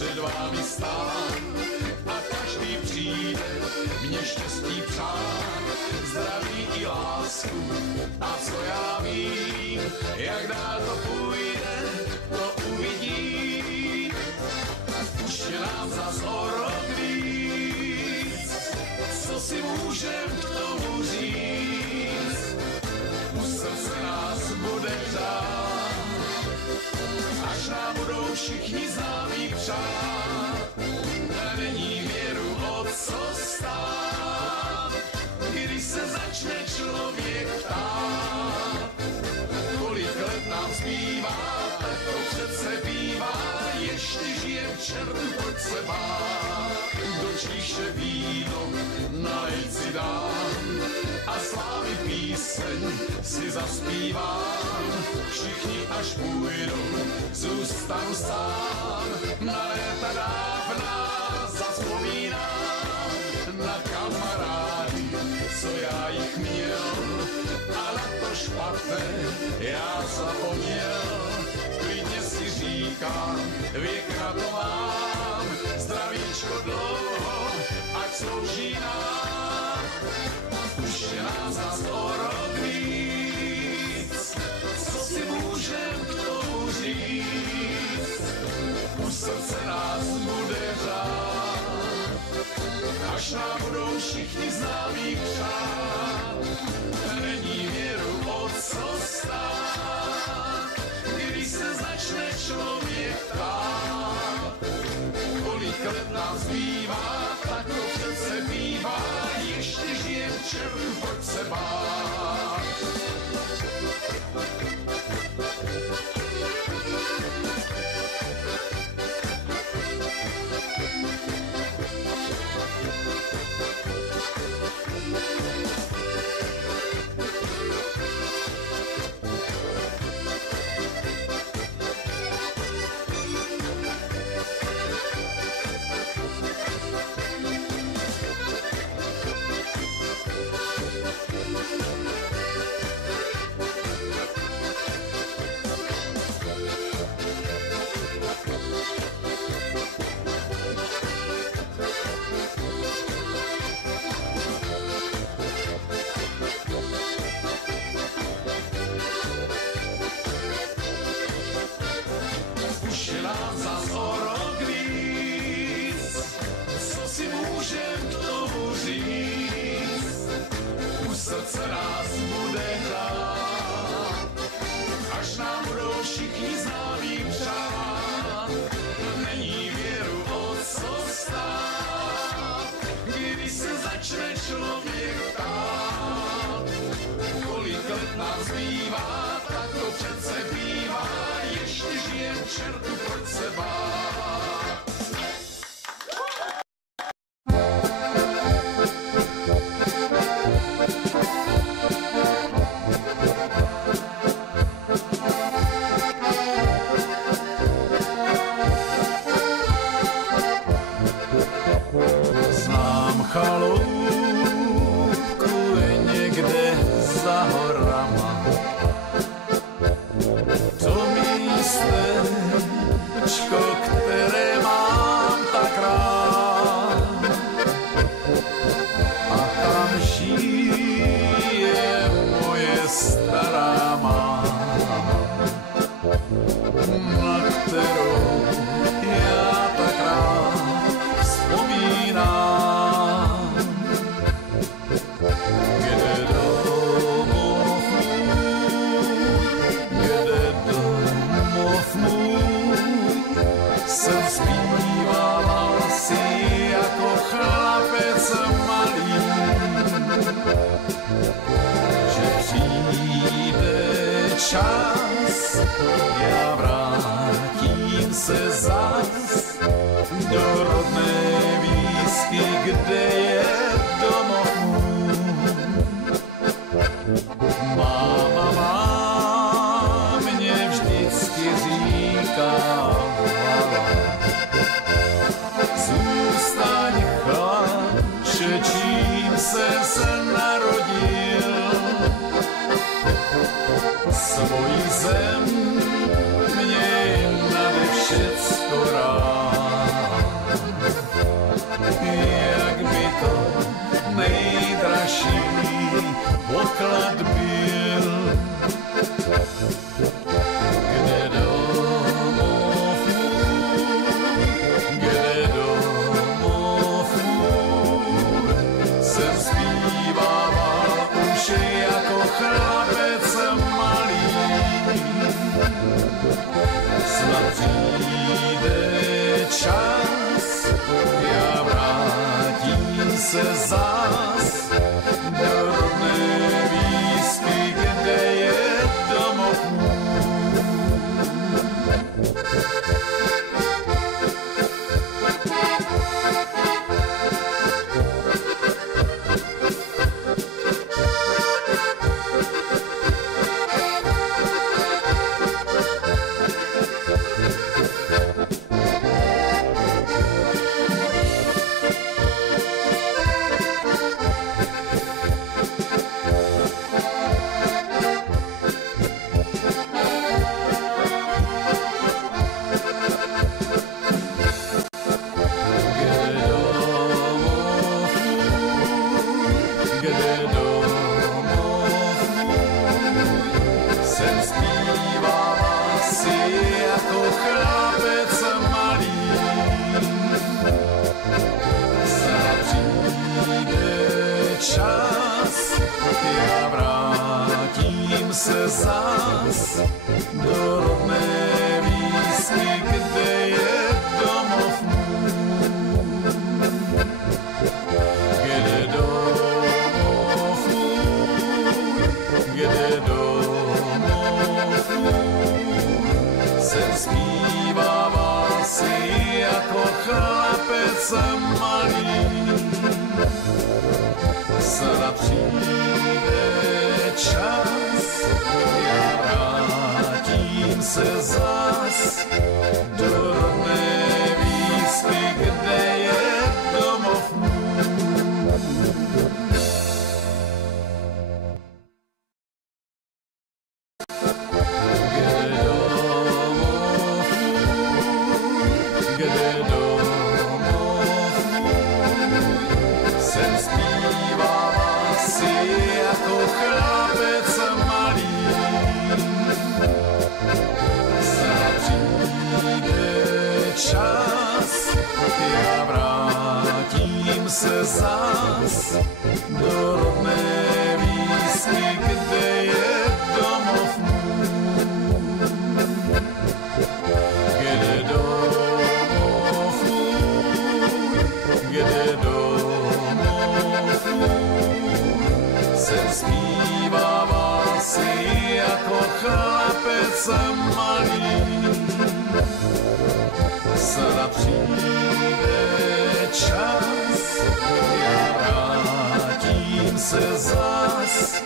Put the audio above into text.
před vámi stát a každý přijde mě štěstí přát, zdraví i lásku a co já vím, jak dál to půjde, to uvidí. Už je nám zas o rok víc, co si můžem k tomu říct, u srdce nás bude hřát, až nám budou všichni známí přát. Není věru o co stát, když se začne člověk ptát. Kolik let nám zbývá, tak to přece bývá, ještě žijem čertu, pojď se bát. Do číše víno nalejt si dám a slávy píseň si zaspívám. Všichni až půjdou, zůstanu sám, na léta dávna zazpomínám, na kamarády, co já jich měl, a na to špatné já zapomněl. Klidně si říkám, věk na to mám, zdravíčko dlouho, ať slouží nám. Už je nás zas o rok víc, co si můžem k tomu říct, u srdce nás bude řád, až nám budou všichni známí přát. Není věru o co stát, když se začne člověk ptát. Kolik let nám zbývá, tak to přece bývá, ještě žijem čertu, pojď se bát. Srdce nás bude hrát, až nám budou všichni známí přát. Není věru o co stát, když se začne člověk ptát. Kolik let nám zbývá, tak to přece bývá, ještě žijem čertu, pojď se bát. Chaloupku někde za horama, to místečko, které mám tak rád, a tam žije moje stará máma, na kterou já tak rád vzpomínám. Jsem zpívala si jako chlapec malý, že přijde čas, já vrátím se zas do rodné výsky, kde je domov můj. Máma mě vždycky říká, zůstaň chlapče, čím ses narodil, svoji zem měj nade všecko rád. se zás do rodné výsky, kde je domov můj. Se zás do rodné výsky, kde je domov můj. Kde domov můj, kde domov můj, jsem zpívával si jako chlapec malý. Sada přijde čas, já vrátím se zas do rodné výsky, kde je domov můj. Kde domov můj, kde domov můj, jsem zpíval si jako chlapec malý. Přijde čas, já vrátím se zás do rodné výsky, kde je domov můj. Kde domov můj, kde domov můj, jsem zpívával si jako chlapec malý. Sada přijde čas, já vrátím se zas